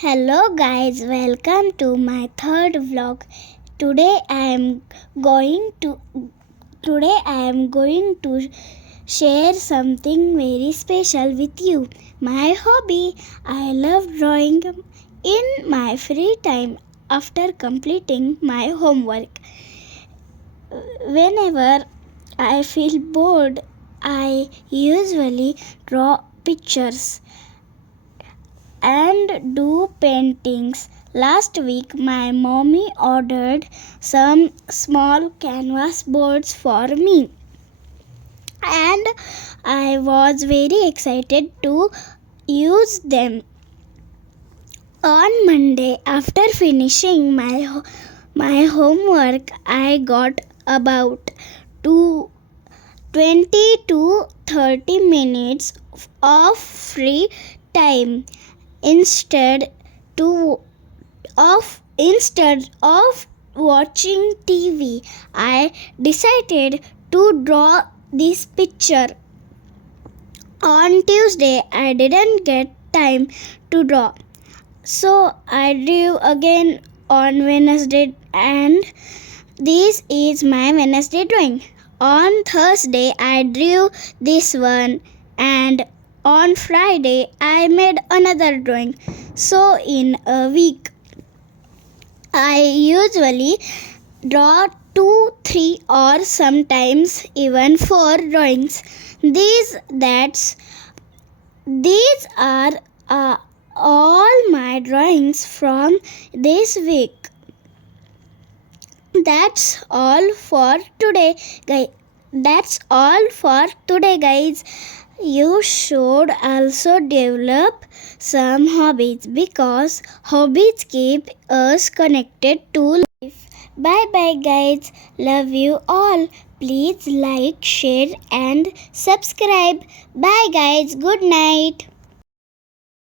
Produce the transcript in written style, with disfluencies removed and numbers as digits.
Hello guys, welcome to my third vlog. Today I am going to share something very special with you. My hobby. I love drawing in my free time after completing my homework. Whenever I feel bored, I usually draw pictures and do paintings. Last week, my mommy ordered some small canvas boards for me, and I was very excited to use them. On Monday, after finishing my homework, I got about 20 to 30 minutes of free time. Instead of watching TV, I decided to draw this picture. On Tuesday, I didn't get time to draw, so I drew again on Wednesday, and this is my Wednesday drawing. On Thursday, I drew this one, and on Friday, I made another drawing. So, in a week, I usually draw 2, 3, or sometimes even 4 drawings. These are all my drawings from this week. That's all for today, guys. Guys. You should also develop some hobbies because hobbies keep us connected to life. Bye bye, guys. Love you all. Please like, share, and subscribe. Bye, guys. Good night.